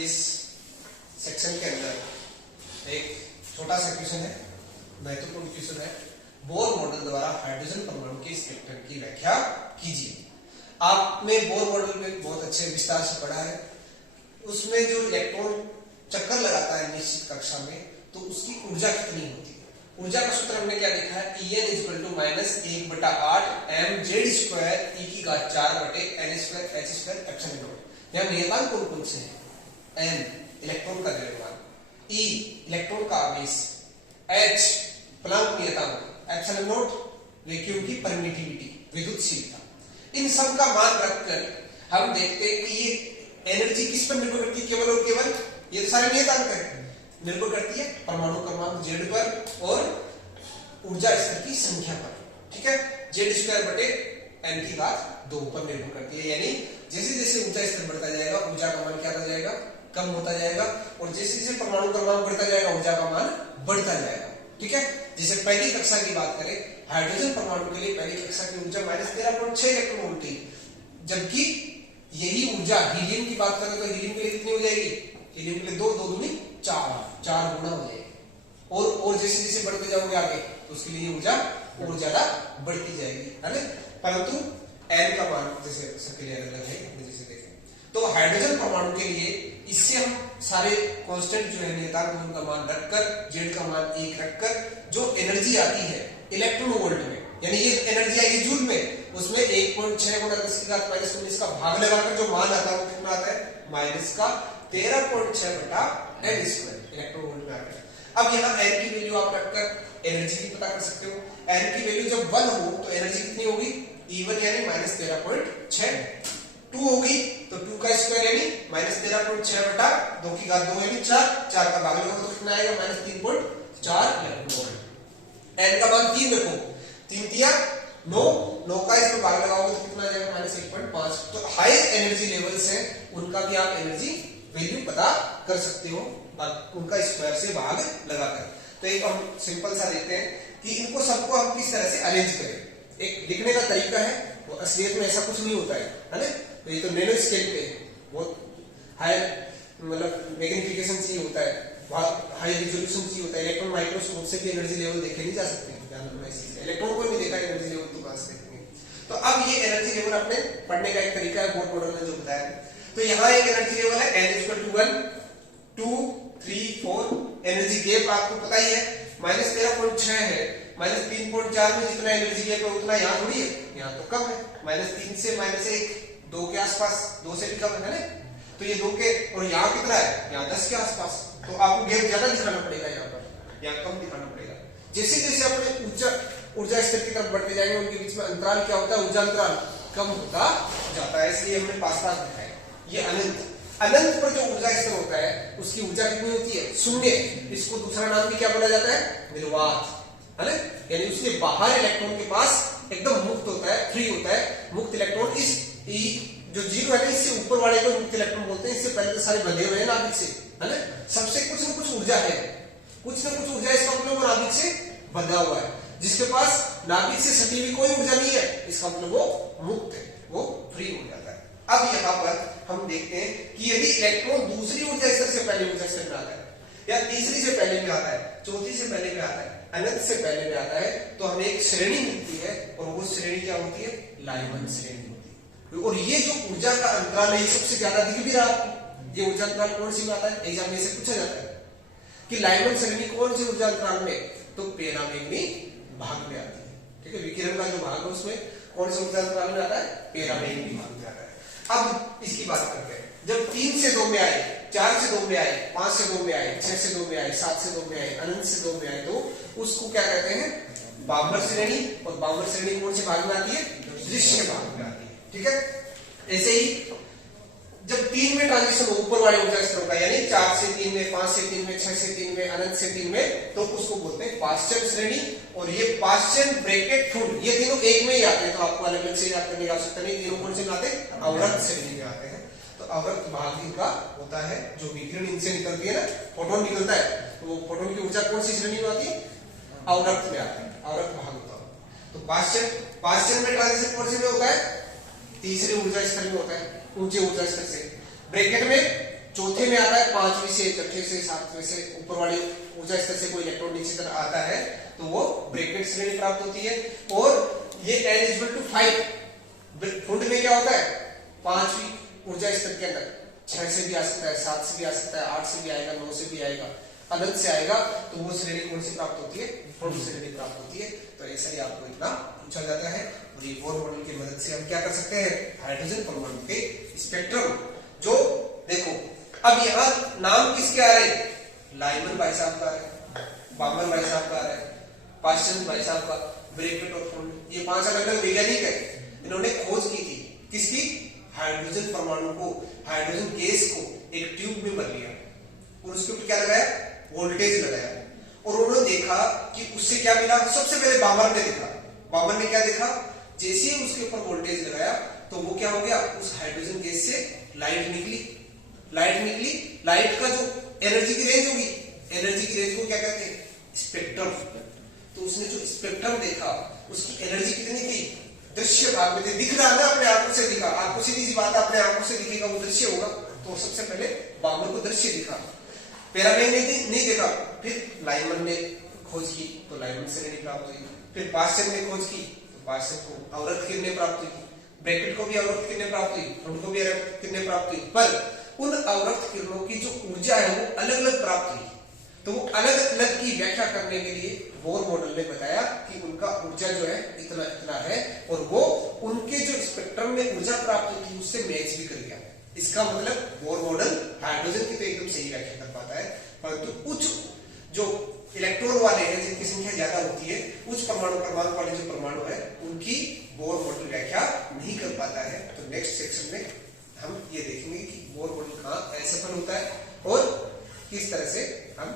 इस सेक्शन के अंदर एक छोटा सा क्वेश्चन है, महत्वपूर्ण क्वेश्चन है। बोर मॉडल द्वारा हाइड्रोजन परमाणु के स्पेक्ट्रम की व्याख्या कीजिए। आपने बोर मॉडल में बहुत अच्छे विस्तार से पढ़ा है। उसमें जो इलेक्ट्रॉन चक्कर लगाता है निश्चित कक्षा में, तो उसकी ऊर्जा कितनी होती है। ऊर्जा का सूत्र हमने क्या देखा है, En = -1/8 mz² e⁴ n² h²ε0। यहाँ नियतांक कौन कौन से हैं? m इलेक्ट्रॉन का द्रव्यमान, E इलेक्ट्रॉन का आवेश, h प्लैंक नियतांक, ε0 वैक्यूम की परमिटिविटी विद्युतशीलता। इन सब का मान रखकर हम देखते हैं कि ये एनर्जी किस पर निर्भर करती है, केवल और केवल ये तो सारे नियतांक है, निर्भर करती है परमाणु क्रमांक Z पर और ऊर्जा स्तर की संख्या पर। ठीक है, Z² n⁴ पर निर्भर करती है। यानी जैसे जैसे ऊर्जा स्तर बढ़ता जाएगा ऊर्जा का मान क्या होता जाएगा, कम होता जाएगा, और जैसे जैसे परमाणु क्रमांक बढ़ता जाएगा ऊर्जा का मान बढ़ता जाएगा। ठीक है, जैसे पहली कक्षा की बात करें, हाइड्रोजन परमाणु के लिए पहली कक्षा की ऊर्जा -13.6 इलेक्ट्रॉन वोल्ट थी, जबकि यही ऊर्जा हीलियम की बात करें तो हीलियम के लिए कितनी हो जाएगी, हीलियम के लिए 2 2 दूनी 4 गुना हो जाएगी। और जैसे जैसे बढ़ते जाओगे आगे तो उसके लिए ऊर्जा और ज्यादा बढ़ती जाएगी, है ना। परंतु n का मान जैसे सबके लिए अलग है, जैसे देखें तो हाइड्रोजन परमाणु के लिए इससे हम सारे कांस्टेंट जो है नियतांक उनका मान रखकर, z का मान 1 रखकर जो एनर्जी आती है इलेक्ट्रॉन वोल्ट में, यानी ये एनर्जी आएगी जूल में, उसमें 1.6 × 10⁻⁻19 का भाग लगाकर जो मान आता है वो कितना आता है, -13.6 n² इलेक्ट्रॉन वोल्ट में आता है। अब यहाँ n की वैल्यू आप रखकर एनर्जी भी पता कर सकते हो। n की वैल्यू जब 1 हो तो एनर्जी कितनी होगी, E1 यानी -13.6, 2 होगी तो 2 का स्क्वायर यानी -13.6/2 की घात 2 यानी 4 का भाग लगाओ तो कितना आएगा, -3.4 इलेक्ट्रॉन वोल्ट। n का मान 3 रखो, 3 तिया 9 का इसमें भाग लगाओगे तो कितना आ जाएगा, -1.5। तो हाई एनर्जी लेवल्स हैं उनका भी आप एनर्जी वैल्यू पता कर सकते हो उनका स्क्वायर से भाग लगाकर। तो एक हम सिंपल सा देखते हैं कि इनको सबको हम किस तरह से अरेंज करें। एक लिखने का तरीका है, वो असलियत में ऐसा कुछ नहीं होता है ना। तो ये तो नैनो स्केल पे बहुत हाई मतलब मैग्निफिकेशन चाहिए होता है, हाई रिजोल्यूशन चाहिए होता है। इलेक्ट्रॉन माइक्रोस्कोप से भी एनर्जी लेवल देखे नहीं जा सकते, इलेक्ट्रॉन को नहीं देखा एनर्जी लेवल तो कहां से देखेंगे। तो अब ये एनर्जी लेवल अपने पढ़ने का एक तरीका है, बोर मॉडल ने जो बताया। तो यहाँ एक एनर्जी लेवल है n = 1 2 3 4। एनर्जी गैप आपको पता ही है, -13.6 है, -3.4 में जितना एनर्जी गैप है उतना यहाँ थोड़ी है, यहाँ तो कम है, -3 से -1 2 के आसपास, 2 से भी कम है ना। तो ये 2 के, और यहाँ कितना है, यहाँ 10 के आसपास। तो आपको गैप ज्यादा दिखाना पड़ेगा, यहाँ पर यहाँ कम दिखाना पड़ेगा। जैसे जैसे अपने ऊर्जा स्तर की तरफ बढ़ते जाएंगे उनके बीच में अंतराल क्या होता है, ऊर्जा अंतराल कम होता जाता है। इसलिए हमने पास दिखाया ये अनंत पर जो ऊर्जा स्तर होता है उसकी ऊर्जा कितनी होती है, 0। इसको दूसरा नाम भी क्या बोला जाता है, निर्वात, है ना। यानी उसके बाहर इलेक्ट्रॉन के पास एकदम मुक्त होता है, फ्री होता है। मुक्त इलेक्ट्रॉन इस जो 0 है ना, इससे ऊपर वाले को मुक्त इलेक्ट्रॉन बोलते हैं। इससे पहले तो सारे बंधे हुए हैं नाभिक से, है ना। सबसे कुछ न कुछ ऊर्जा है, कुछ न कुछ ऊर्जा इसका मतलब वो नाभिक से बंधा हुआ है। जिसके पास नाभिक से सटी हुई कोई ऊर्जा नहीं है, इसका मतलब वो मुक्त है, वो फ्री हो जाता है। अब यहाँ पर हम देखते हैं कि यदि इलेक्ट्रॉन दूसरी ऊर्जा स्तर से पहले ऊर्जा स्तर में आता है, या तीसरी से पहले में आता है, चौथी से पहले में आता है, अनंत से पहले में आता है, तो हमें एक श्रेणी मिलती है, और वो श्रेणी क्या होती है, लाइमन श्रेणी होती है। और ये जो ऊर्जा का अंतराल है ये सबसे ज्यादा दिख भी रहा आपको। ये ऊर्जा अंतराल कौन सी में आता है, एग्जाम में से पूछा जाता है कि लाइमन श्रेणी कौन सी ऊर्जा अंतराल में, तो पैरामैग्नी भाग में आती है। ठीक है, विकिरण का जो भाग है उसमें कौन सा ऊर्जा अंतराल में आता है, पैरामैग्नी भाग में आता है। अब इसकी बात करते हैं, जब 3 से 2 में आए, 4 से 2 में आए, 5 से 2 में आए, 6 से 2 में आए, 7 से 2 में आए, अनंत से 2 में आए, तो उसको क्या कहते हैं, बामर श्रेणी। और बामर श्रेणी कौन से भाग में आती है, दृश्य भाग में आती है। ठीक है, ऐसे ही जब 3 में ट्रांजिशन ऊपर वाले ऊर्जा स्तरों का, यानी 4 से 3 में, 5 से 3 में, 6 से 3 में, अनंत से 3 में, तो उसको बोलते हैं पाश्चन श्रेणी। और ये पाश्चन ब्रैकेट फुल, ये तीनों एक में ही आते हैं, तो आपको अलग अलग से याद करने की आवश्यकता नहीं। तीनों कौन से आते हैं, अवरक्त श्रेणी में आते हैं। तो अवरक्त भाग इनका होता है, जो विकिरण इनसे निकलती है ना, फोटोन निकलता है, तो वो फोटोन की ऊर्जा कौन सी श्रेणी में आती है, अवरक्त में आती है, अवरक्त भाग होता है। तो पाश्चन में ट्रांजिशन कौन से में होता है, तीसरे ऊर्जा स्तर में होता है, ऊंचे ऊर्जा स्तर से। ब्रैकेट में चौथे में आता है 5वीं से, छठे से, 7वें से ऊपर वाली ऊर्जा स्तर से कोई इलेक्ट्रॉन नीचे तरफ आता है तो वो ब्रैकेट श्रेणी प्राप्त होती है। और ये n=5 फुंड में क्या होता है 5वीं ऊर्जा स्तर के अंदर 6 से भी आ सकता है, 7 से भी आ सकता है, 8 से भी आएगा, 9 से भी आएगा, अनंत से आएगा, तो वो श्रेणी कौन सी प्राप्त होती है, फुंड श्रेणी प्राप्त होती है। तो ऐसा ही आपको इतना पूछा जाता है। और ये बोर मॉडल की मदद से हम क्या कर सकते हैं, हाइड्रोजन परमाणु के स्पेक्ट्रम जो देखो अब यहाँ नाम किसके आ रहे हैं, लाइमन भाई साहब का आ रहा है, बामन भाई साहब का आ रहा है, पाश्चंद भाई साहब का, ब्रैकेट और फुंड, ये 5 अलग अलग वैज्ञानिक है, इन्होंने खोज की थी किसकी, हाइड्रोजन परमाणु को, हाइड्रोजन गैस को एक ट्यूब में भर लिया और उसके ऊपर क्या लगाया, वोल्टेज लगाया और उन्होंने देखा कि उससे क्या मिला। सबसे पहले बामन ने देखा, बामन ने क्या देखा, जैसे ही उसके ऊपर वोल्टेज लगाया तो वो क्या हो गया, उस हाइड्रोजन गैस से लाइट निकली, लाइट का जो एनर्जी की रेंज होगी, एनर्जी की रेंज को क्या कहते हैं, स्पेक्ट्रम। तो उसने जो स्पेक्ट्रम देखा उसकी एनर्जी कितनी थी, दृश्य भाग में दिख रहा है ना, अपने आंखों से दिखा, आपको सीधी सी बात है अपने आंखों से दिखेगा वो दृश्य होगा। तो सबसे पहले बामन को दृश्य दिखा, पैरामेन ने नहीं देखा, फिर लाइमन ने खोज की तो लाइमन श्रेणी प्राप्त हुई, फिर पाश्चंद ने खोज की तो पाश्चंद को अवरक्त किरणें प्राप्त हुई, ब्रैकेट को भी अवरक्त किरणें प्राप्त हुई, फुंड को भी अवरक्त किरणें प्राप्त हुई, पर उन अवरक्त किरणों की जो ऊर्जा है वो अलग अलग प्राप्त हुई। तो वो अलग अलग की व्याख्या करने के लिए बोर मॉडल ने बताया कि उनका ऊर्जा जो है इतना इतना है और वो उनके जो स्पेक्ट्रम में ऊर्जा प्राप्त हुई थी उससे मैच भी कर गया। इसका मतलब बोर मॉडल हाइड्रोजन की तो एकदम सही व्याख्या कर पाता है, परंतु उच्च जो इलेक्ट्रॉन वाले हैं जिनकी संख्या ज्यादा होती है, उच्च परमाणु क्रमांक वाले जो परमाणु है उनकी बोर मॉडल व्याख्या नहीं कर पाता है। तो नेक्स्ट सेक्शन में हम ये देखेंगे कि बोर मॉडल कहाँ असफल होता है और किस तरह से हम